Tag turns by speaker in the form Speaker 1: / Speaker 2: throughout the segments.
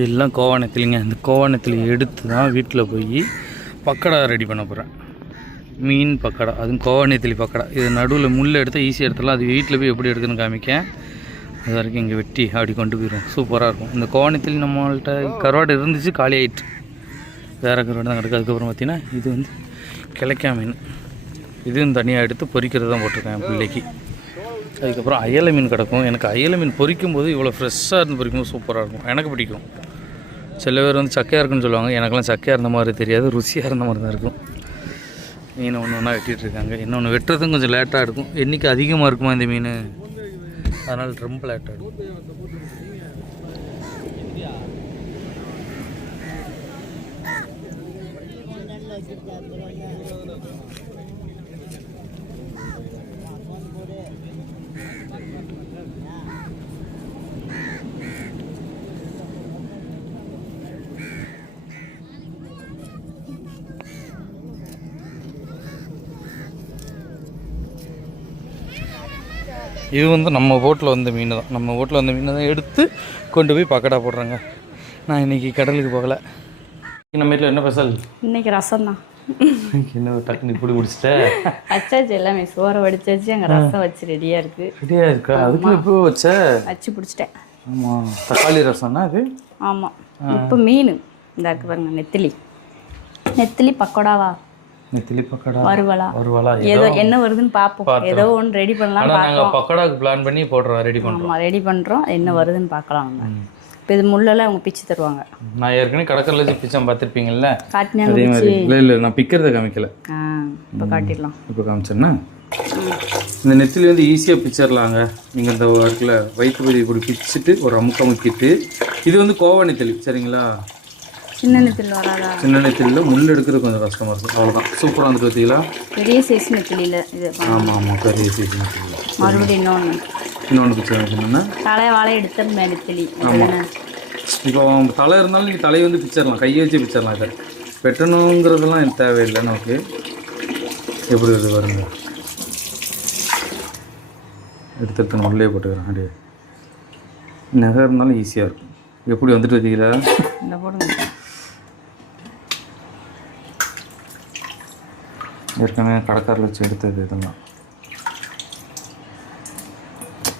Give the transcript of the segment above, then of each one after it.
Speaker 1: எல்லாம் கோவானத்திலிங்க இந்த கோவானத்தில் எடுத்து தான் வீட்டில் போய் பக்கடா ரெடி பண்ண போகிறேன் மீன் பக்கடா அதுவும் கோவானத்திலி பக்கடா. இது நடுவில் முள் எடுத்தால் ஈஸியாக எடுத்துடலாம். அது வீட்டில் போய் எப்படி எடுக்குன்னு காமிக்கேன். அது வரைக்கும் இங்கே வெட்டி அப்படி கொண்டு போயிடும் சூப்பராக இருக்கும். இந்த கோவானத்திலி நம்மள்கிட்ட கருவாடு இருந்துச்சு காலி ஆயிட்டு. வேறு கருவாடு தான் கிடக்கு. அதுக்கப்புறம் பார்த்திங்கன்னா இது வந்து கிழக்கா மீன். இதுவும் தனியாக எடுத்து பொறிக்கிறது தான் போட்டிருக்கேன் பிள்ளைக்கு. அதுக்கப்புறம் அயலை மீன் கிடக்கும். எனக்கு அயலை மீன் பொரிக்கும் போது இவ்வளோ ஃப்ரெஷ்ஷாக இருந்து பொரிக்கும் சூப்பராக இருக்கும். எனக்கு பிடிக்கும். சில பேர் வந்து சக்கையாக இருக்குன்னு சொல்லுவாங்க. எனக்கெல்லாம் சக்கையாக இருந்த மாதிரி தெரியாது. ருசியாக இருந்த மாதிரி தான் இருக்கும். மீனை ஒன்று ஒன்றா வெட்டிகிட்டு இருக்காங்க. இன்னொன்று வெட்டுறதும் கொஞ்சம் லேட்டாக இருக்கும். என்றைக்கு அதிகமாக இருக்குமா இந்த மீன்? அதனால் ரொம்ப லேட்டாக இருக்கும். இது வந்து நம்ம போட்டில் வந்த மீன் தான். நம்ம போட்டில் வந்த மீனை தான் எடுத்து கொண்டு போய் பக்கடா போடுறாங்க. நான் இன்னைக்கு கடலுக்கு போகலை. நம்ம வீட்டில் என்ன ஸ்பெஷல்
Speaker 2: இன்னைக்கு ரசம் தான்
Speaker 1: என்ன டக்குனு இப்படி முடிச்சிட்டேன்
Speaker 2: வச்சாச்சு எல்லாமே. சோறை வடிச்சாச்சு. அங்கே ரசம் வச்சு ரெடியாக இருக்குது
Speaker 1: ரெடியாக இருக்கா? அதுக்கு இப்போ வச்ச?
Speaker 2: வச்சு பிடிச்சிட்டேன்.
Speaker 1: ஆமாம் தக்காளி ரசம்னா அது?
Speaker 2: ஆமாம் இப்போ மீன். இந்த இருக்கு பாருங்க நெத்திலி. நெத்திலி பக்கோடாவா?
Speaker 1: நெத்திலி பக்கடா
Speaker 2: வறுவலா
Speaker 1: வருவாளா
Speaker 2: ஏதோ என்ன வருதுன்னு பார்ப்போம் ஏதோ ஒன்று ரெடி பண்ணலாம்
Speaker 1: நாங்கள் பக்கோடாக்கு பிளான் பண்ணி போடுறோம் ரெடி பண்ணுறோம்
Speaker 2: ஆமாம் ரெடி பண்ணுறோம் என்ன வருதுன்னு பார்க்கலாம் இப்போ இது முள்ளெல்லாம் அவங்க பிச்சு தருவாங்க.
Speaker 1: நான் ஏற்கனவே கடற்கரையில் வச்சு பிச்சம் பார்த்துருப்பீங்கல்ல? அதே மாதிரி. இல்லை இல்லை நான் பிக்கிறத காமிக்கல.
Speaker 2: ஆ இப்போ காட்டிடலாம்.
Speaker 1: இப்போ காமிச்சேன்னா? இந்த நெத்திலி வந்து ஈஸியாக பிச்சிடலாங்க நீங்கள் இந்த இடத்துல வயிற்று பகுதி இப்படி பிச்சுட்டு ஒரு அமுக்க அமுக்கிட்டு இது வந்து கோவா நெத்திலி சரிங்களா?
Speaker 2: சின்ன நெத்திலி வராதா?
Speaker 1: சின்ன நெத்திலியில் முள் எடுக்கிறது கொஞ்சம் கஷ்டமாக இருக்கும். அவ்வளோதான் சூப்பராக வந்துட்டு பார்த்தீங்களா?
Speaker 2: பெரிய சைஸ் நெத்திலியில் இது
Speaker 1: ஆமாம் ஆமாம் பெரிய சைஸ்
Speaker 2: மறுபடியும் இன்னொன்று
Speaker 1: இன்னொன்று பிச்சை என்னன்னா?
Speaker 2: தலை வாழை எடுத்த நெத்திலி. அப்படிதானே?
Speaker 1: இப்போ தலை இருந்தாலும் நீங்கள் தலையை வந்து பிச்சிடலாம் கையை வச்சு பிச்சிடலாம் இதை. வெட்டணுங்கிறதெல்லாம் எனக்கு தேவையில்லை நமக்கு. எப்படி வருங்க எடுத்து எடுத்து உள்ளே போட்டுக்கிறேன். அப்படியே. நகை இருந்தாலும் ஈஸியாக இருக்கும். எப்படி வந்துட்டு வச்சுக்கிறா
Speaker 2: இந்த போடுங்க
Speaker 1: ஏற்கனவே கடைக்காரில் வச்சு எடுத்தது இதெல்லாம்.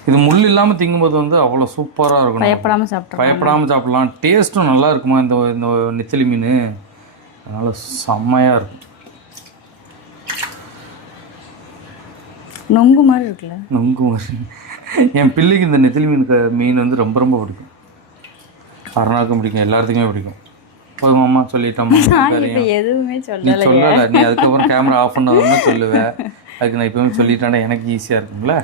Speaker 1: இது முள் இல்லாமல் திங்கும்போது வந்து அவ்வளோ சூப்பராக இருக்கும்
Speaker 2: பயப்படாமல் சாப்பிட்றோம்
Speaker 1: பயப்படாமல் சாப்பிடலாம். டேஸ்ட்டும் நல்லா இருக்குமா இந்த இந்த நெத்திலி மீன்? அதனால் செம்மையாக இருக்கும்.
Speaker 2: நொங்கு மாதிரி இருக்குல்ல?
Speaker 1: நொங்கு மாதிரி. என் பிள்ளைக்கு இந்த நெத்திலி மீன் க- மீன் வந்து ரொம்ப ரொம்ப பிடிக்கும். அருணாக்கும் பிடிக்கும். எல்லாத்துக்குமே பிடிக்கும். போதுமாம்மா சொல்லிட்டோம்மா
Speaker 2: எதுவுமே
Speaker 1: நீ
Speaker 2: சொல்லலை
Speaker 1: சொல்லலை நீ அதுக்கப்புறம் கேமரா ஆஃப் பண்ணாதான் சொல்லுவேன் அதுக்கு நான் இப்போவே சொல்லிட்டேன்னா எனக்கு ஈஸியாக இருக்கும்ல?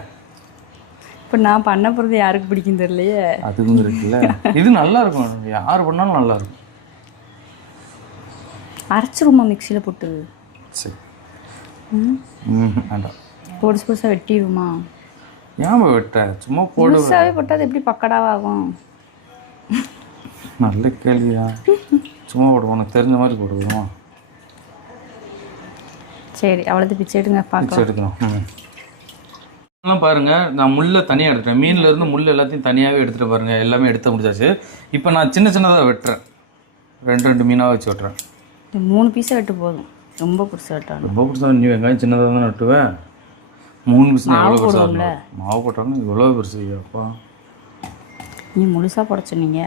Speaker 2: இப்போ நான் பண்ண போகிறது யாருக்கு பிடிக்கும் தெரியலையே.
Speaker 1: அதுவும் இருக்குல்ல. இது நல்லா இருக்கும். யார் பண்ணாலும் நல்லா இருக்கும்.
Speaker 2: அரைச்சிருமா மிக்சியில் போட்டு.
Speaker 1: சரி. வேண்டாம்.
Speaker 2: பொடிசு பொடிசாக வெட்டிடுமா
Speaker 1: ஏன் வெட்ட? சும்மா போடு.
Speaker 2: புதுசாகவே போட்டால் எப்படி பக்கடாவாகும்?
Speaker 1: நல்ல கேள்வியா? சும்மா போடு உனக்கு தெரிஞ்ச மாதிரி போடுவோமா
Speaker 2: சரி அவ்வளோது பிச்சை எடுங்க
Speaker 1: பிச்சை எடுக்கணும் ம். எல்லாம் பாருங்க நான் முள்ளை தனியாக எடுத்துட்டேன். மீன்ல இருந்து முள் எல்லாத்தையும் தனியாகவே எடுத்துட்டு பாருங்க எல்லாமே எடுத்து முடிச்சாச்சு. இப்போ நான் சின்ன சின்னதாக வெட்டுறேன். ரெண்டு ரெண்டு மீனாக வச்சு வெட்டுறேன்.
Speaker 2: மூணு பீஸை வெட்டு போதும். ரொம்ப புதுசாக வெட்டாணும்
Speaker 1: ரொம்ப பெருசாக நீ வெங்காயம் சின்னதாக தான் வெட்டுவேன் மூணு பீஸ் எவ்வளோ பெருசாக மாவு போட்டாலும் இவ்வளோ பெருசு அப்பா
Speaker 2: நீ முழுசாக போட சொன்னீங்க.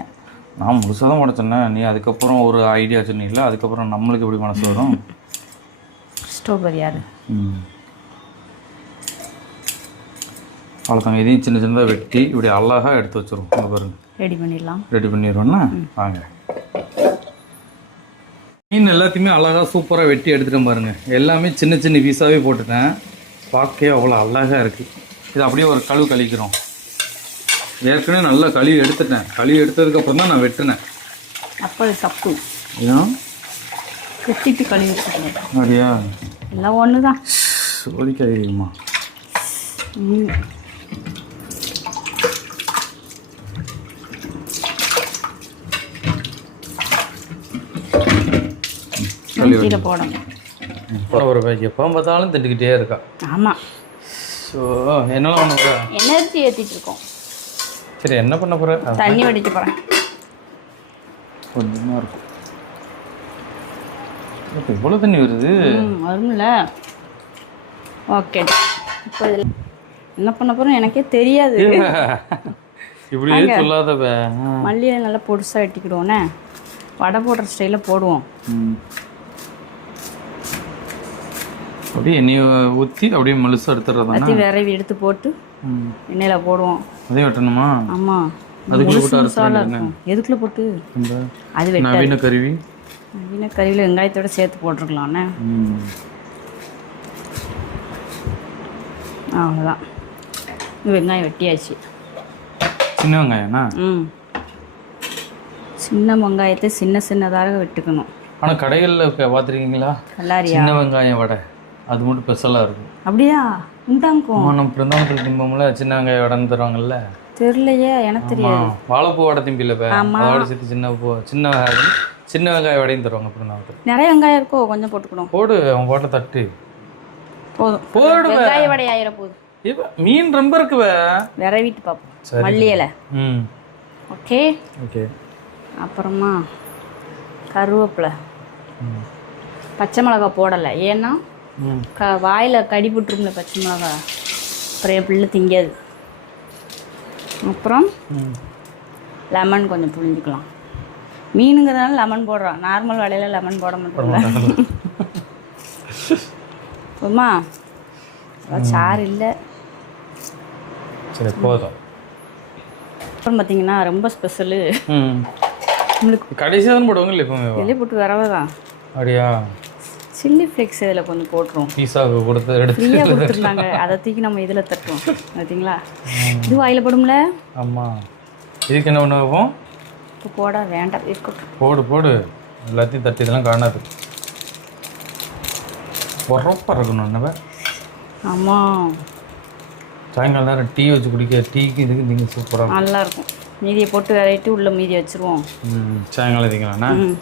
Speaker 1: நான் முழுசாக தான் உடச்சேன்னே நீ அதுக்கப்புறம் ஒரு ஐடியா சொன்னீங்களா அதுக்கப்புறம் நம்மளுக்கு எப்படி மனசு வரும்?
Speaker 2: ஸ்டோபர் யார்
Speaker 1: ம். அவ்வளோதாங்க இதையும் சின்ன சின்னதாக வெட்டி இப்படி அழகாக எடுத்து வச்சிருவோம் இங்க பாருங்க.
Speaker 2: ரெடி பண்ணிடலாம்.
Speaker 1: ரெடி பண்ணிடுவோம்னா வாங்க. மீன் எல்லாத்தையுமே அழகாக சூப்பராக வெட்டி எடுத்துட்டேன் பாருங்க. எல்லாமே சின்ன சின்ன பீஸாகவே போட்டுட்டேன். பார்க்கவே அவ்வளோ அழகாக இருக்குது இது அப்படியே ஒரு கழுவு கழிக்கிறோம். ஏற்கனவே நல்லா கழுவி எடுத்துட்டேன். கழுவி எடுத்ததுக்கப்புறம் தான் நான் வெட்டினேன்.
Speaker 2: அப்போ அது தப்பு
Speaker 1: ஏன்
Speaker 2: வெட்டிட்டு கழுவி வச்சுக்கணும்.
Speaker 1: அப்படியா?
Speaker 2: எல்லாம் ஒன்று தான்
Speaker 1: சோதிக்காதீங்கம்மா
Speaker 2: கீழே போடணும்.
Speaker 1: ஒரு எப்போ பார்த்தாலும் திண்டுக்கிட்டே இருக்கா
Speaker 2: ஆமாம்
Speaker 1: ஸோ என்னால் ஒன்று
Speaker 2: எனர்ஜி ஏற்றிட்டு இருக்கோம்.
Speaker 1: சரி என்ன பண்ண போகிற
Speaker 2: தண்ணி வடிக்க போகிறேன்
Speaker 1: கொஞ்சமாக இருக்கும் இப்போ இவ்வளோ தண்ணி வருது?
Speaker 2: ம் வரும்ல. ஓகே. இப்போ இதில் என்ன பண்ண போகிறோம் எனக்கே தெரியாது.
Speaker 1: இப்படியே சொல்லாதவ.
Speaker 2: மல்லியை நல்லா பொடிசாக வெட்டிக்கிடுவோண்ணே வடை போடுற ஸ்டைலில் போடுவோம்.
Speaker 1: ம். அப்படியே எண்ணெயை ஊற்றி அப்படியே மெலுசாக எடுத்துடுறதானே?
Speaker 2: அத்தி விரைவி எடுத்து போட்டு எண்ணெயில் போடுவோம்.
Speaker 1: அதே வெட்டணுமா?
Speaker 2: ஆமாம் எதுக்குள்ள போட்டு? அது
Speaker 1: நவீன கருவி.
Speaker 2: நவீன கறியில் வெங்காயத்தோட சேர்த்து போட்டிருக்கலாம்ண்ணே. அவ்வளோதான் வெங்காயம் வெட்டியாச்சு.
Speaker 1: சின்ன வெங்காயம்னா?
Speaker 2: ம். சின்ன வெங்காயத்தை சின்ன சின்னதாக வெட்டுக்கணும்.
Speaker 1: ஆனால் கடைகளில் பார்த்துருக்கீங்களா? சின்ன வெங்காயம் வடை. அது மட்டும் ஸ்பெஷலாக இருக்கும்.
Speaker 2: அப்படியா? இந்தாங்கும்
Speaker 1: நம்ம பிருந்தாவனத்தில் திம்போம்ல சின்ன வெங்காயம் வடைன்னு தருவாங்கல்ல?
Speaker 2: தெரியலையே எனக்கு தெரியாது.
Speaker 1: வாழைப்பூ வடை திம்பில அதோட சேர்த்து சின்ன பூ சின்ன வெங்காயம் சின்ன வெங்காய வடையும் தருவாங்க பிருந்தாவனத்தில்.
Speaker 2: நிறைய வெங்காயம் இருக்கோ? கொஞ்சம் போட்டுக்கணும்.
Speaker 1: போடு அவன் போட்ட தட்டு.
Speaker 2: போதும்.
Speaker 1: போடு
Speaker 2: வெங்காய வடை ஆயிர போதும்.
Speaker 1: இப்ப மீன் ரொம்ப இருக்குவே
Speaker 2: விரவிட்டு பார்ப்போம் மல்லி இலை.
Speaker 1: ம்.
Speaker 2: ஓகே.
Speaker 1: ஓகே.
Speaker 2: அப்புறமா கருவேப்பிலை. பச்சை மிளகா போடலை. ஏன்னா க வாயில் கடி போட்டுரும்ல பச்சை மிளகா. அப்புறம் என் பிள்ளை திங்காது. அப்புறம் லெமன் கொஞ்சம் புழிஞ்சிக்கலாம். மீனுங்கிறதுனால லெமன் போடுறோம் நார்மல் வடையில் லெமன் போட மாட்டோம்ல. போதுமா சாறு இல்லை.
Speaker 1: சரி போதும்.
Speaker 2: அப்புறம் பார்த்தீங்கன்னா ரொம்ப ஸ்பெஷலு. நம்மளுக்கு
Speaker 1: கடைசியாக தான் போடுவாங்க இல்லை எப்பவுமே?
Speaker 2: வெளியே போட்டு வரவே தான்
Speaker 1: அப்படியா?
Speaker 2: சில்லி ஃப்ளேக்ஸ் இதில் கொஞ்சம் போட்டுருவோம்.
Speaker 1: பீஸாவுக்கு கொடுத்து எடுத்து
Speaker 2: ஃப்ரீயாக கொடுத்துருந்தாங்க. அதை தூக்கி நம்ம இதில் தட்டுவோம். பார்த்தீங்களா? இது வாயில் போடும்ல?
Speaker 1: ஆமாம் இதுக்கு என்ன பண்ண வைப்போம்
Speaker 2: இப்போ போட வேண்டாம். இருக்கட்டும்
Speaker 1: போடு போடு. எல்லாத்தையும் தட்டி இதெல்லாம் காணாது. உரப்பாக இருக்கணும் என்னவே
Speaker 2: ஆமாம்
Speaker 1: சாயங்காலம் நேரம் டீ வச்சு குடிக்க டீக்கு இதுக்கு நீங்கள் சூப்பராக
Speaker 2: நல்லா இருக்கும் மீதியை போட்டு விரைட்டு உள்ள மீதி வச்சுருவோம்.
Speaker 1: சாயங்காலம் இதுங்களாண்ணா
Speaker 2: ம்.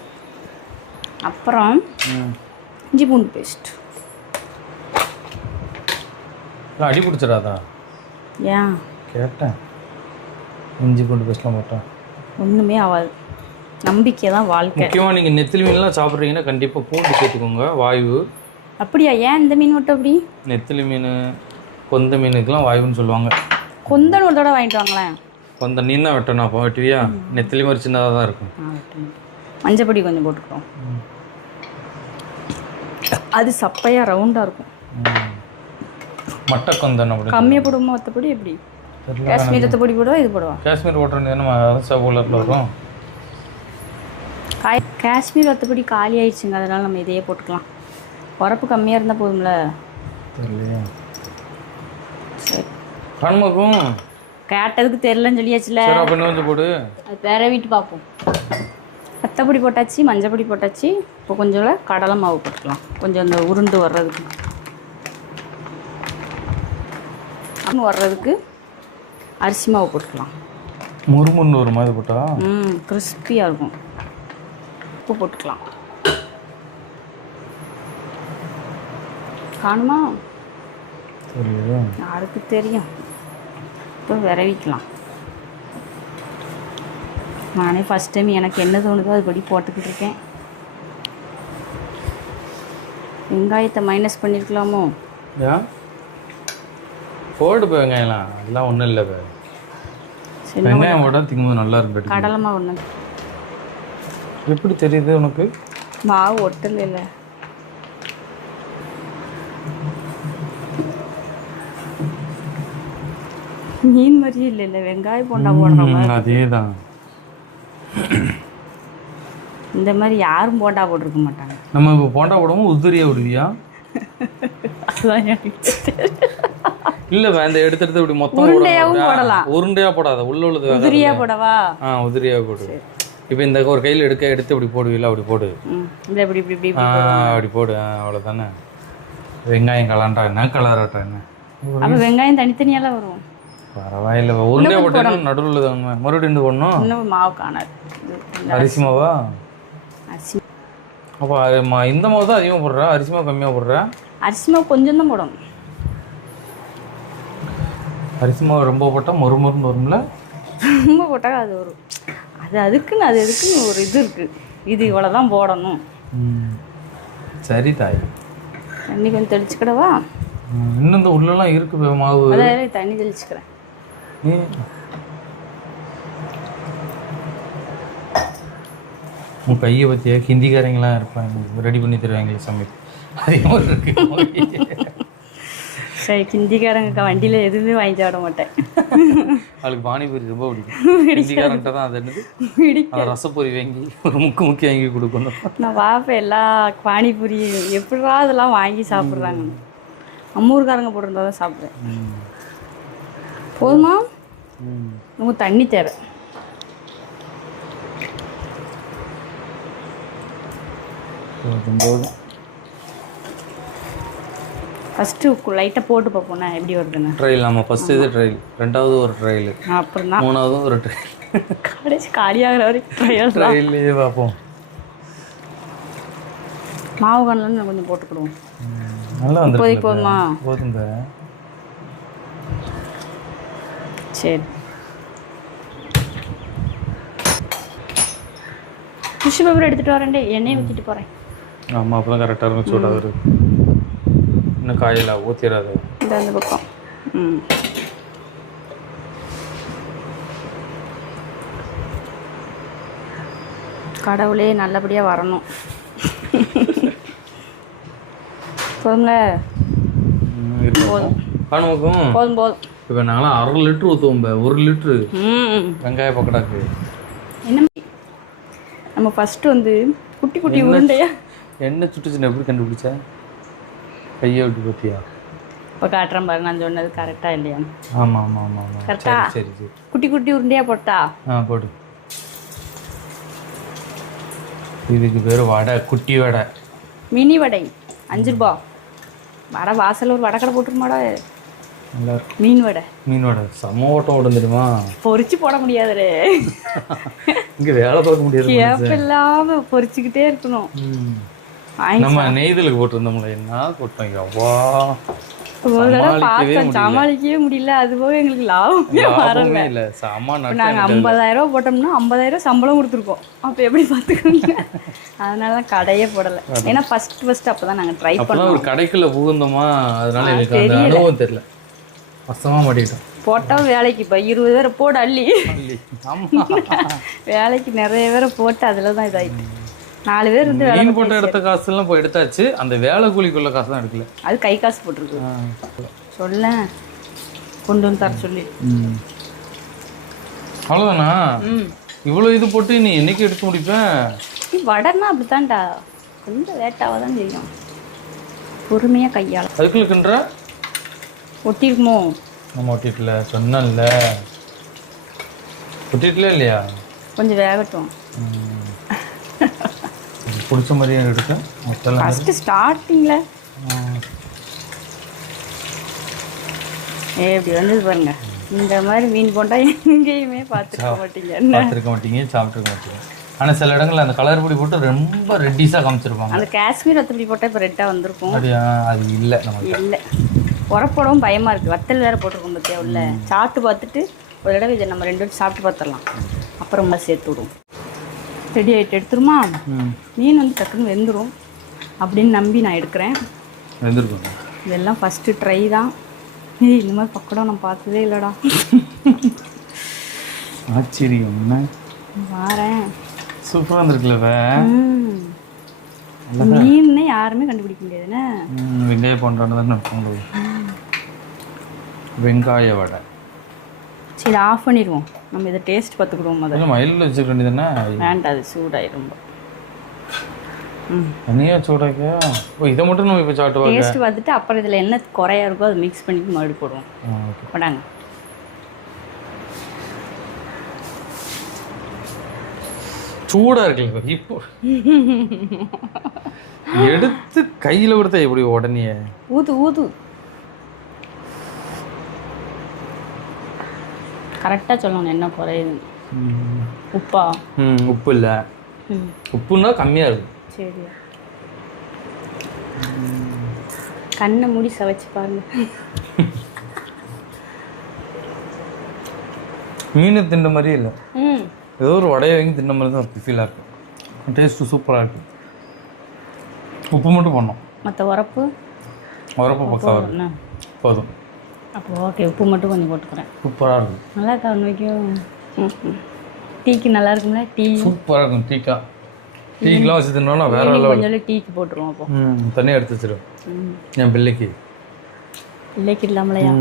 Speaker 2: அப்புறம் இஞ்சி பூண்டு பேஸ்ட்
Speaker 1: அடி பிடிச்சிடாதா?
Speaker 2: ஏன்?
Speaker 1: கேட்டேன். இஞ்சி பூண்டு பேஸ்ட்லாம் போட்டேன்.
Speaker 2: ஒன்றுமே ஆகாது நம்பிக்கை தான் வாழ்க்கை.
Speaker 1: முக்கியமாக நீங்கள் நெத்திலி மீன்லாம் சாப்பிட்றீங்கன்னா கண்டிப்பாக பூண்டு சேர்த்துக்கோங்க வாயு
Speaker 2: அப்படியா? ஏன் இந்த மீன் மட்டும் அப்படி?
Speaker 1: நெத்திலி மீன் கொந்த மீனுக்கெல்லாம் வாயுன்னு சொல்லுவாங்க.
Speaker 2: கொந்தன் ஒரு தடவை வாங்கிட்டு வாங்களேன்.
Speaker 1: கொந்த நீ தான் வெட்டணும் அப்போ வெட்டுவியா? நெத்திலி மாதிரி சின்னதாக தான் இருக்கும்.
Speaker 2: மஞ்சப்பொடி கொஞ்சம் போட்டுக்கிறோம் அது சப்பையாக ரவுண்டாக இருக்கும்.
Speaker 1: ம். மட்டை கொந்தன் அப்படி
Speaker 2: கம்மியாக போடுவோமா மற்றபடி எப்படி. காஷ்மீர் பொடி போடுவா இது போடுவா?
Speaker 1: காஷ்மீர் ஓட்டுறது நம்ம சவுலரில் வரும்.
Speaker 2: காய் காஷ்மீர் ரத்தப்பொடி காலி ஆயிடுச்சுங்க அதனால நம்ம இதையே போட்டுக்கலாம். உரப்பு கம்மியாக இருந்தால் போதும்ல?
Speaker 1: தெரியலையா.
Speaker 2: சரி.
Speaker 1: கண்மக்கும்
Speaker 2: கேட்டதுக்கு தெரிலன்னு சொல்லியாச்சுல
Speaker 1: அப்போ இன்னும் கொஞ்சம் போடு.
Speaker 2: அது வேற வீட்டு பார்ப்போம். ரத்தப்பொடி போட்டாச்சு மஞ்சப்பொடி போட்டாச்சு. இப்போ கொஞ்சம் கடலை மாவு போட்டுக்கலாம். கொஞ்சம் இந்த உருண்டு வர்றதுக்கு. வர்றதுக்கு அரிசி மாவு போட்டுக்கலாம்.
Speaker 1: முறுமுன்னு ஒரு மாதிரி போட்டா?
Speaker 2: ம் கிறிஸ்பியாக இருக்கும். உப்பு போட்டுக்கலாம். காணுமா? யாருக்கு தெரியும்? இப்போ விரவிக்கலாம். நானே ஃபஸ்ட் டைம் எனக்கு என்ன தோணுதோ அதுபடி போட்டுக்கிட்டு இருக்கேன். வெங்காயத்தை மைனஸ் பண்ணியிருக்கலாமோ
Speaker 1: போடு இப்போ வெங்காயம்லாம். அதெல்லாம் ஒன்றும் இல்லை
Speaker 2: சரி
Speaker 1: வெங்காயம் போட்டால் திங்கும்போது நல்லா இருக்கும்
Speaker 2: கடலை மாவு
Speaker 1: எப்படி தெரியுது உனக்கு?
Speaker 2: மாவு ஒட்டல இல்லை. மீன் மாதிரியே இல்லை இல்லை. வெங்காயம் போண்டா போடுற
Speaker 1: அதே தான்
Speaker 2: இந்த மாதிரி யாரும் போண்டா போட்டிருக்க மாட்டாங்க.
Speaker 1: நம்ம இப்போ போண்டா போடுவோம்? உதிரியா விடுவியா இல்லை இந்த எடுத்து எடுத்து இப்படி மொத்தம்
Speaker 2: உருண்டையாவும். போடலாம்.
Speaker 1: உருண்டையா போடாத. உள்ள உள்ளது.
Speaker 2: உதிரியா போடவா?
Speaker 1: ஆ உதிரியா போடு. இப்போ இந்த ஒரு கையில் எடுக்க எடுத்து இப்படி போடுவீல்ல அப்படி போடு.
Speaker 2: இந்த இப்படி இப்படி இப்படி
Speaker 1: அப்படி போடு. ஆ அவ்வளோதானே வெங்காயம் கலாண்டா என்ன கலராட்டா என்ன?
Speaker 2: அப்போ வெங்காயம் தனித்தனியாலாம் வரும்.
Speaker 1: பரவாயில்ல உருண்டையா போட்டேன்னா நடுவில் உண்மை. மறுபடியும் என்ன பண்ணணும்
Speaker 2: இன்னும் மாவு காணாது.
Speaker 1: அரிசி மாவா
Speaker 2: அரிசி.
Speaker 1: அப்போ இந்த மாவு தான் அதிகமாக போடுறா? அரிசி மாவு கம்மியாக போடுறா?
Speaker 2: அரிசி மாவு கொஞ்சம் தான் போடணும்.
Speaker 1: அரிசி மாவு ரொம்ப போட்டால் மொறு மொறுன்னு வரும்ல?
Speaker 2: ரொம்ப போட்டால் அது வரும் அது அதுக்குன்னு அது அதுக்குன்னு ஒரு இது இருக்குது இது இவ்வளோ தான் போடணும்.
Speaker 1: சரி தாய்.
Speaker 2: தண்ணி கொஞ்சம் தெளிச்சுக்கிடவா?
Speaker 1: இன்னும் இந்த உள்ளெல்லாம் இருக்கு மாவு.
Speaker 2: தண்ணி தெளிச்சுக்கிறேன்.
Speaker 1: உன் கையை பற்றிய ஹிந்திக்காரங்களாம் இருப்பாங்க. ரெடி பண்ணி தருவாங்களே சமையல் அதே மாதிரி இருக்கு.
Speaker 2: சரி ஹிந்திக்காரங்க வண்டியில் எதுவுமே வாங்கி சாப்பிட மாட்டேன்.
Speaker 1: அவளுக்கு பானிபூரி ரொம்ப பிடிக்கும். ஹிந்திக்காரன்ட்ட தான் அது என்னது?
Speaker 2: பிடிக்கும்
Speaker 1: ரசப்பொரி வாங்கி ஒரு முக்கு முக்கி வாங்கி கொடுக்கணும்.
Speaker 2: நான் பார்ப்பேன் எல்லா பானிபூரி எப்படிடா இதெல்லாம் வாங்கி சாப்பிட்றாங்க அம்மூர்காரங்க போட்டிருந்தா தான் சாப்பிடுவேன்.
Speaker 1: ம்.
Speaker 2: போதுமா. நமக்கு தண்ணி தேவை.
Speaker 1: போதும் போதும்.
Speaker 2: ஃபஸ்ட்டு லைட்டாக போட்டு பார்ப்போண்ணா எப்படி வருதுன்னு.
Speaker 1: ட்ரையல் நம்ம ஃபர்ஸ்ட் இது ட்ரையல் ரெண்டாவது ஒரு ட்ரையல்
Speaker 2: அப்புறம் தான்
Speaker 1: மூணாவதும் ஒரு ட்ரையல்
Speaker 2: கடைசி காலியாகிற வரைக்கும் ட்ரையல்
Speaker 1: ட்ரையல்லையே பார்ப்போம்.
Speaker 2: மாவு கண்ணில் கொஞ்சம் போட்டுக்கிடுவோம்.
Speaker 1: நல்லா
Speaker 2: இப்போதைக்கு
Speaker 1: வந்து
Speaker 2: போதுமா
Speaker 1: போதுங்க
Speaker 2: சரி டிஷ்யூ பேப்பர் எடுத்துகிட்டு வரேன்டே எண்ணெயை ஊற்றிட்டு போகிறேன்
Speaker 1: ஆமாம் அப்போ தான் கரெக்டாக இருக்கும் சூடாக வரும் இன்னும் காயில ஊற்றிடாது
Speaker 2: இந்த அந்த பக்கம் ம் கடவுளே நல்லபடியாக வரணும் போதுங்களே
Speaker 1: காணுமக்கும்
Speaker 2: போதும் போதும்
Speaker 1: இப்போ நாங்களாம் அரை லிட்ரு ஊற்றுவோம். ஒரு லிட்ரு
Speaker 2: ம்
Speaker 1: வெங்காய பக்கடாக்கு.
Speaker 2: என்ன? நம்ம ஃபஸ்ட்டு வந்து குட்டி குட்டி உருண்டையா?
Speaker 1: எண்ணெய் சுட்டுச்சுன்னு எப்படி கண்டுபிடிச்ச? கையை விட்டு பார்த்தியா
Speaker 2: இப்போ காட்டுறேன் பாருங்க நான் சொன்னது கரெக்டாக இல்லையா?
Speaker 1: ஆமாம் ஆமாம் ஆமாம் ஆமாம்
Speaker 2: கரெக்டா?
Speaker 1: சரி சரி.
Speaker 2: குட்டி குட்டி உருண்டையா போட்டா?
Speaker 1: ஆ போடு. இதுக்கு பேர் வடை குட்டி வடை.
Speaker 2: மினி வடை அஞ்சு ரூபா. வடை வாசல்ல ஒரு வடை கடை போட்டுருமாடா
Speaker 1: நல்லா இருக்கும்
Speaker 2: மீன் வடை.
Speaker 1: மீன் வடை. செம்ம ஓட்டம் ஓடும் தெரியுமா
Speaker 2: பொரிச்சு போட முடியாதுரே.
Speaker 1: இங்கே வேலை பார்க்க முடியாது
Speaker 2: கேப் இல்லாம பொரிச்சுக்கிட்டே இருக்கணும்.
Speaker 1: நம்ம நெய்தலுக்கு போட்டிருந்தோம்ல என்ன கூட்டம் எவ்வா
Speaker 2: ஒரு தடவை
Speaker 1: சமாளிக்கவே முடியல.
Speaker 2: சமாளிக்கவே முடியல. அது போக எங்களுக்கு லாபமே வரல.
Speaker 1: இல்லை சாமா
Speaker 2: நாங்கள் ஐம்பதாயிரம் ரூபா போட்டோம்னா ஐம்பதாயிரம் சம்பளம் கொடுத்துருக்கோம். அப்போ எப்படி பார்த்துக்கோங்க அதனால தான் கடையே போடலை. ஏன்னா ஃபர்ஸ்ட் ஃபர்ஸ்ட் அப்போ தான் நாங்கள் ட்ரை பண்ணோம்
Speaker 1: அப்பதான் ஒரு கடைக்குள்ள புகுந்தோமா? அதனால எனக்கு அந்த அனுபவம் தெரியல. வசமா மாட்டிக்கிட்டோம்.
Speaker 2: போட்டால் வேலைக்கு இப்போ இருபது பேரை போட அள்ளி. வேலைக்கு நிறைய பேரை போட்டு அதில் தான் இதாயிட்டு. நாலு பேர் இருந்து வேலை
Speaker 1: போட்டு எடுத்த காசு எல்லாம் போய் எடுத்தாச்சு. அந்த வேலை கூலிக்குள்ள காசு தான் எடுக்கல.
Speaker 2: அது கை காசு போட்டிருக்கு. சொல்ல கொண்டு வந்து தர சொல்லி.
Speaker 1: அவ்வளோதானா இவ்வளோ இது போட்டு நீ என்னைக்கு எடுத்து முடிப்பேன்
Speaker 2: நீ வடன்னா அப்படித்தான்டா. கொஞ்சம் லேட்டாக தான் செய்யும். பொறுமையாக கையால்
Speaker 1: அதுக்குள்ள
Speaker 2: ஒட்டிருக்குமோ?
Speaker 1: நம்ம ஒட்டிட்டுல. சொன்னேன்ல. ஒட்டிட்டுல இல்லையா?
Speaker 2: கொஞ்சம் வேகட்டும்.
Speaker 1: பிடிச்ச மாதிரியே எடுக்க மொத்தம்
Speaker 2: ஃபஸ்ட்டு ஸ்டார்டிங்கில் ஏ இப்படி வந்தது பாருங்க. இந்த மாதிரி மீன் போண்டா எங்கேயுமே பார்த்துருக்க மாட்டீங்க. என்ன?
Speaker 1: பார்த்துருக்க மாட்டீங்க சாப்பிட்ருக்க மாட்டீங்க. ஆனால் சில இடங்கள்ல அந்த கலர் பொடி போட்டு ரொம்ப ரெட்டிஸாக காமிச்சிருப்பாங்க.
Speaker 2: அந்த காஷ்மீர் வத்தப்படி போட்டால் இப்போ ரெட்டாக வந்திருக்கும்.
Speaker 1: அது இல்லை நமக்கு
Speaker 2: இல்லை. உரப்படவும் பயமாக இருக்குது வத்தல் வேறு போட்டிருக்கோம் பார்த்தியா உள்ள. சாப்பிட்டு பார்த்துட்டு ஒரு தடவை இதை நம்ம ரெண்டு சாப்பிட்டு பார்த்துடலாம். அப்புறமா சேர்த்து விடுவோம். ரெடி ஆகிட்டு எடுத்துருமா? மீன் வந்து டக்குன்னு வெந்துடும் அப்படின்னு நம்பி நான் எடுக்கிறேன்.
Speaker 1: வெந்திருக்கும்.
Speaker 2: இதெல்லாம் ஃபஸ்ட்டு ட்ரை தான். ஏய் இந்த மாதிரி பக்கடம் நான் பார்த்ததே இல்லைடா.
Speaker 1: ஆச்சரியம்
Speaker 2: வாரேன்.
Speaker 1: சூப்பராக இருந்திருக்குல்ல.
Speaker 2: மீன்னு யாருமே கண்டுபிடிக்க முடியாதுண்ணே
Speaker 1: ம், வெங்காய தானே இருப்பாங்க. வெங்காய வடை.
Speaker 2: சரி ஆஃப் பண்ணிடுவோம். நம்ம இதை டேஸ்ட் பார்த்துக்கிடுவோம் முதல்ல.
Speaker 1: மயிலில் வச்சுக்க வேண்டியதானே
Speaker 2: வேண்டாம் அது சூடாயிரும்
Speaker 1: தனியாக சூடாக்கியா? ஓ இதை மட்டும் நம்ம இப்போ சாப்பிட்டு
Speaker 2: டேஸ்ட் பார்த்துட்டு அப்புறம் இதில் என்ன குறையா இருக்கோ அதை மிக்ஸ் பண்ணி மறுபடியும் போடுவோம்.
Speaker 1: ஓகே.
Speaker 2: போடாங்க.
Speaker 1: சூடாக இருக்குல்ல இப்போ. எடுத்து கையில் கொடுத்தா எப்படி உடனே?
Speaker 2: ஊது ஊது. கரெக்டாக சொல்லணும் என்ன குறையுது. உப்பா?
Speaker 1: ம் உப்பு இல்லை.
Speaker 2: ம்.
Speaker 1: உப்புன்னா கம்மியாக இருக்கு.
Speaker 2: சரி கண்ணை மூடி சவைச்சு பாருங்க.
Speaker 1: மீன் தின்ற மாதிரியே இல்லை.
Speaker 2: ம்.
Speaker 1: ஏதோ ஒரு வடையை வாங்கி தின்ன மாதிரி தான் இருக்குது ஃபீலாக இருக்கும். டேஸ்ட்டு சூப்பராக இருக்குது உப்பு மட்டும் பண்ணோம்
Speaker 2: மற்ற உரப்பு?
Speaker 1: உரப்பு பக்கம் போதும்.
Speaker 2: அப்போ ஓகே உப்பு மட்டும் கொஞ்சம் போட்டுக்கிறேன்.
Speaker 1: சூப்பராக இருக்கும்.
Speaker 2: நல்லா இருக்கா உண்மைக்கும் ம், ம். டீக்கு நல்லா இருக்கும்ல? டீ?
Speaker 1: சூப்பராக இருக்கும் டீக்கா. டீக்கெலாம் வச்சு தின்னோம்னா வேற
Speaker 2: கொஞ்சம் டீக்கு போட்டுருவோம் அப்போ.
Speaker 1: ம் தனியாக எடுத்து வச்சிரும்
Speaker 2: ம்.
Speaker 1: என் பிள்ளைக்கு.
Speaker 2: இல்லைக்கு இல்லாமலையா?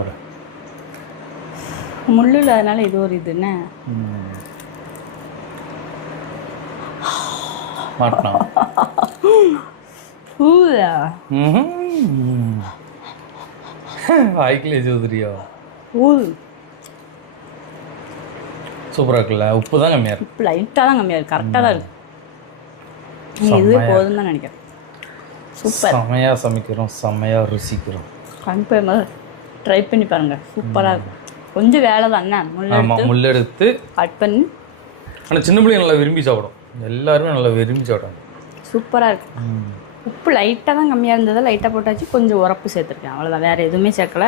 Speaker 1: வர
Speaker 2: முள்ளில் அதனால இது ஒரு இது என்ன
Speaker 1: மாட்டினான்
Speaker 2: பூதா
Speaker 1: வாய்க்கிலே சௌதரியா
Speaker 2: ஊது
Speaker 1: சூப்பராக இருக்குல்ல? உப்பு தான் கம்மியாக இருக்கு.
Speaker 2: லைட்டாக தான் கம்மியாக இருக்குது கரெக்டாக தான் இருக்குது நீ இதுவே போதும் தான் நினைக்கிறேன். சூப்பர்.
Speaker 1: செம்மையாக சமைக்கிறோம் செம்மையாக ருசிக்கிறோம்.
Speaker 2: கண்டிப்பாக ட்ரை பண்ணி பாருங்க. சூப்பராக இருக்கும். கொஞ்சம் வேலை தான்?
Speaker 1: ஆமாம் முள்ளெடுத்து.
Speaker 2: கட் பண்ணி.
Speaker 1: ஆனால் சின்ன பிள்ளைங்க நல்லா விரும்பி சாப்பிடும். எல்லாருமே நல்லா விரும்பி சாப்பிடுவாங்க.
Speaker 2: சூப்பராக இருக்கும் உப்பு லைட்டாக தான் கம்மியாக இருந்தது லைட்டாக போட்டாச்சு கொஞ்சம் உரப்பு சேர்த்துருக்கேன். அவ்வளோதான் வேறு எதுவுமே சேர்க்கல.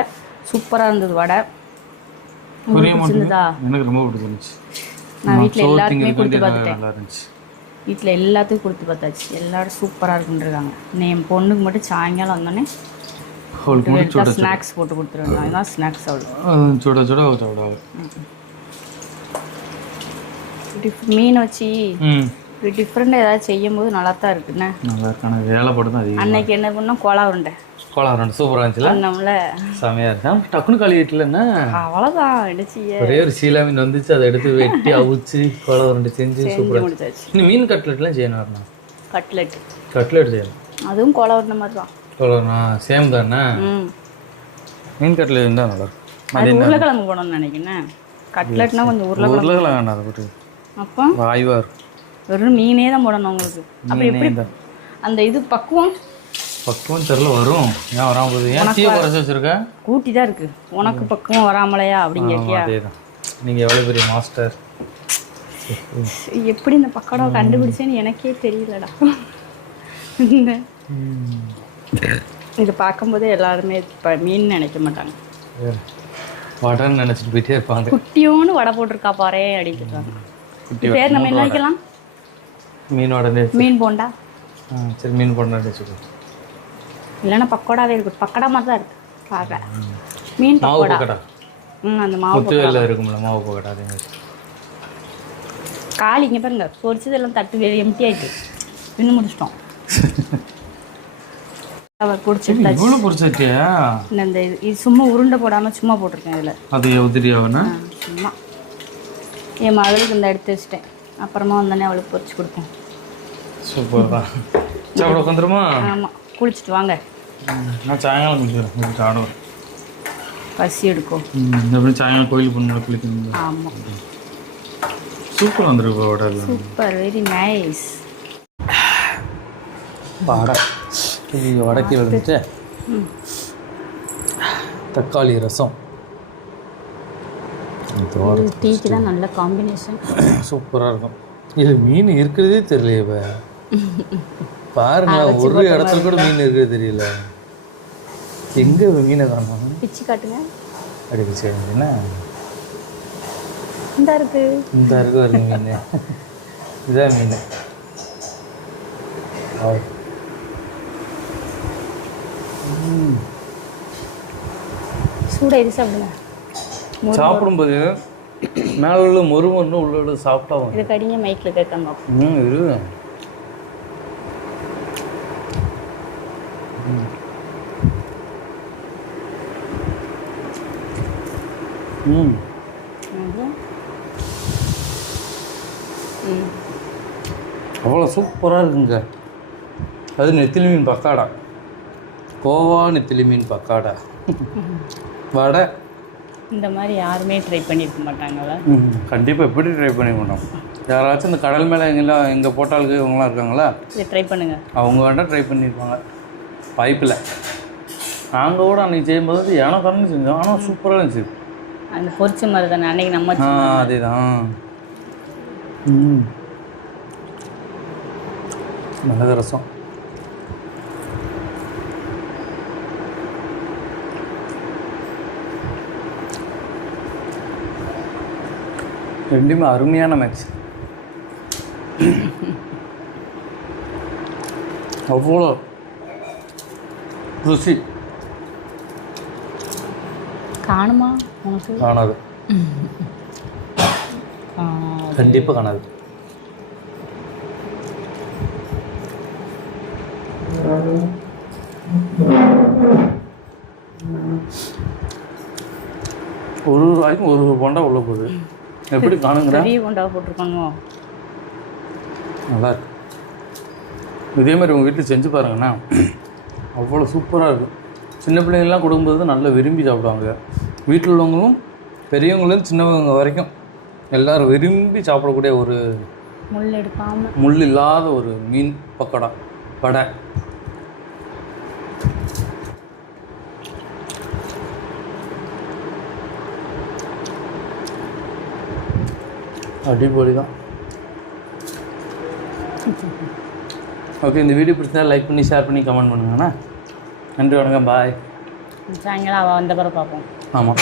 Speaker 2: சூப்பராக இருந்தது வடை. பிடிச்சிருந்ததா
Speaker 1: எனக்கு ரொம்ப பிடிச்சிருந்துச்சு.
Speaker 2: நான் வீட்டில் எல்லாருக்குமே கொடுத்து பார்த்துட்டேன். வீட்டில் எல்லாத்துக்கும் கொடுத்து பார்த்தாச்சு. எல்லாரும் சூப்பராக இருக்குன்றிருக்காங்க என் பொண்ணுக்கு மட்டும் சாயங்காலம் வந்தோடனே ஸ்நாக்ஸ் போட்டு கொடுத்துருவேன். அதுதான் ஸ்நாக்ஸ் அவ்வளோ
Speaker 1: சுட சுட சுட சாப்பிடுவாங்க
Speaker 2: டிஃப் மீனை வச்சு இப்படி டிஃப்ரெண்ட்டாக ஏதாவது செய்யும் போது நல்லா தான் இருக்குண்ணே
Speaker 1: நல்லா இருக்கான. வேலை படம் தான் அதிகம்.
Speaker 2: அன்னைக்கு என்ன பண்ணோம்? கோலா உருண்டை.
Speaker 1: கோலா ரெண்டு சூப்பராக இருந்துச்சுல?
Speaker 2: பண்ணோம்ல.
Speaker 1: செமையாக இருக்கு. டக்குனு காலி வீட்டில் என்ன?
Speaker 2: அவ்வளோதான் இடிச்சிய
Speaker 1: ஒரே ஒரு சீலா மீன் வந்துச்சு. அதை எடுத்து வெட்டி அவிச்சு கோலா ரெண்டு செஞ்சு சூப்பராக
Speaker 2: முடிச்சாச்சு.
Speaker 1: இன்னும் மீன் கட்லெட்லாம் செய்யணும்
Speaker 2: கட்லெட்
Speaker 1: கட்லெட் செய்யணும்.
Speaker 2: அதுவும் கோலா உருண்டை மாதிரி தான்
Speaker 1: கோலா சேம் தானே? மீன் கட்லெட் இருந்தால் நல்லா இருக்கும்.
Speaker 2: அது உருளைக்கிழங்கு போடணும்னு நினைக்கிறேன். கட்லெட்னா கொஞ்சம் உருளைக்கிழங்கு.
Speaker 1: உருளைக்கிழங்கு வேண்டாம் அதை போட்டு.
Speaker 2: அப்போ?
Speaker 1: வாய்வாக இருக்கும்.
Speaker 2: வெறும் மீனே தான் போடணும் உங்களுக்கு. அப்புறம் எப்படி அந்த இது பக்குவம்?
Speaker 1: பக்குவம் தெரில வரும். ஏன் வராம போகுது? ஏன் தீய குறைச்சி வச்சிருக்க?
Speaker 2: கூட்டி தான் இருக்கு. உனக்கு பக்குவம் வராமலையா அப்படின்னு கேட்டியா?
Speaker 1: அதே தான் நீங்கள் எவ்வளோ பெரிய மாஸ்டர்?
Speaker 2: எப்படி இந்த பக்கோடாவை கண்டுபிடிச்சேன்னு எனக்கே தெரியலடா. இது பார்க்கும்போது எல்லாருமே இப்போ மீன் நினைக்க மாட்டாங்க.
Speaker 1: வடன்னு நினச்சிட்டு போயிட்டே இருப்பாங்க.
Speaker 2: குட்டியோன்னு வடை போட்டிருக்கா பாரே
Speaker 1: குட்டி
Speaker 2: பேர் நம்ம என்ன வைக்கலாம்
Speaker 1: மீன் உடனே
Speaker 2: மீன் போண்டா.
Speaker 1: சரி மீன் போடணும் வச்சுக்கோ.
Speaker 2: இல்லைன்னா பக்கோடாவே இருக்கு பக்கோடா மாதிரி தான் இருக்கு. பார்க்க மீன் பக்கோடா.
Speaker 1: பக்கடா?
Speaker 2: ம் அந்த மாவு
Speaker 1: முத்துவேலில் இருக்கும்ல மாவு பக்கடா அதே மாதிரி.
Speaker 2: காலி இங்கே பாருங்க. பொரிச்சது எல்லாம் தட்டு எம்டி ஆயிட்டு. இன்னும் முடிச்சிட்டோம். அவர் பிடிச்சிட்டு
Speaker 1: இவ்வளோ பொரிச்சாச்சியா
Speaker 2: இந்த இது சும்மா உருண்டை போடாமல் சும்மா போட்டிருக்கேன் இதில்.
Speaker 1: அது உதிரியாவனா
Speaker 2: சும்மா. என் மகளுக்கு இந்த எடுத்து வச்சிட்டேன். அப்புறமா வந்தோடனே அவளுக்கு பொரிச்சு கொடுப்போம்.
Speaker 1: சூப்பர் தான் சாப்பிட உட்காந்துருமா?
Speaker 2: ஆமாம் குளிச்சுட்டு வாங்க.
Speaker 1: நான் சாயங்காலம் குளிக்கிறேன். ஆடுவேன்.
Speaker 2: பசி எடுக்கும்
Speaker 1: எப்படி சாயங்காலம் கோயில் பொண்ணு குளிக்கணும்
Speaker 2: ஆமாம்
Speaker 1: சூப்பர் வந்துருக்கு
Speaker 2: சூப்பர் வெரி நைஸ்
Speaker 1: வடை. இது வடக்கி விழுந்துட்டு தக்காளி ரசம்.
Speaker 2: டீக்கு தான் நல்ல காம்பினேஷன்
Speaker 1: சூப்பராக இருக்கும். இது மீன் இருக்கிறதே தெரியலையே இப்போ. பாருங்களேன் ஒரு இடத்துல கூட மீன் இருக்கிறது தெரியல. எங்கே மீனை காணும்
Speaker 2: பிச்சு காட்டுங்க.
Speaker 1: அடிக்க சரி என்ன?
Speaker 2: இந்த இருக்கு.
Speaker 1: இந்த இருக்கு ஒரு மீன். இதான் மீன். ஆ.
Speaker 2: சூட இது சாப்பிடுங்க.
Speaker 1: சாப்பிடும்போது மேலே உள்ள மொறு மொறு உள்ள உள்ள சாப்பிட்டா.
Speaker 2: இது கடிங்க மைக்கில் கேட்காம
Speaker 1: ம் இரு. ம்.
Speaker 2: ம். ம்
Speaker 1: அவ்வளோ சூப்பராக இருக்குங்க. அது நெத்திலி மீன் பக்காடா. கோவா நெத்திலி மீன் பக்காடா. வடை.
Speaker 2: இந்த மாதிரி யாருமே ட்ரை பண்ணியிருக்க மாட்டாங்கல்ல
Speaker 1: கண்டிப்பாக எப்படி ட்ரை பண்ணி பண்ணோம் யாராச்சும் இந்த கடல் மேலே எங்கெல்லாம் எங்கள் போட்டாளுக்கு இவங்களாம் இருக்காங்களா?
Speaker 2: இதை ட்ரை பண்ணுங்க.
Speaker 1: அவங்க வேண்டாம் ட்ரை பண்ணியிருப்பாங்க வாய்ப்பில்லை நாங்கள் கூட அன்றைக்கி செய்யும்போது ஏனோ கம்மி செஞ்சோம். ஆனால் சூப்பராக இருந்துச்சு.
Speaker 2: அந்த பொரிச்ச மாதிரி தானே அன்னைக்கு நம்ம
Speaker 1: ஆ அதே தான் ம். மிளகு ரசம். ரெண்டுமே அருமையான மேட்ச் அவ்வளோ ருசி.
Speaker 2: காணுமா?
Speaker 1: காணாது.
Speaker 2: காணாது.
Speaker 1: கண்டிப்பாக காணாது. ஒரு ஒரு வாய்க்கும் ஒரு ஒரு போண்டா உள்ள போகுது. எப்படி காணுங்கிற
Speaker 2: பெரிய கொண்டா போட்டிருக்காங்க
Speaker 1: நல்லா இருக்கு இதே மாதிரி உங்கள் வீட்டில் செஞ்சு பாருங்கண்ணா. அவ்வளோ சூப்பராக இருக்கும் சின்ன பிள்ளைங்கள்லாம் கொடுக்கும்போது நல்லா விரும்பி சாப்பிடுவாங்க. வீட்டில் உள்ளவங்களும் பெரியவங்களும் சின்னவங்க வரைக்கும் எல்லாரும் விரும்பி சாப்பிடக்கூடிய ஒரு
Speaker 2: முள் எடுக்காம.
Speaker 1: முள் இல்லாத ஒரு மீன் பக்கோடா வடை. அடிப்பொலி தான் ஓகே இந்த வீடியோ பிடிச்சா லைக் பண்ணி ஷேர் பண்ணி கமெண்ட் பண்ணுங்கண்ணா. நன்றி வணக்கம் பாய்
Speaker 2: சாயங்காலம் அவள் வந்த பிறகு பார்ப்போம்
Speaker 1: ஆமாம்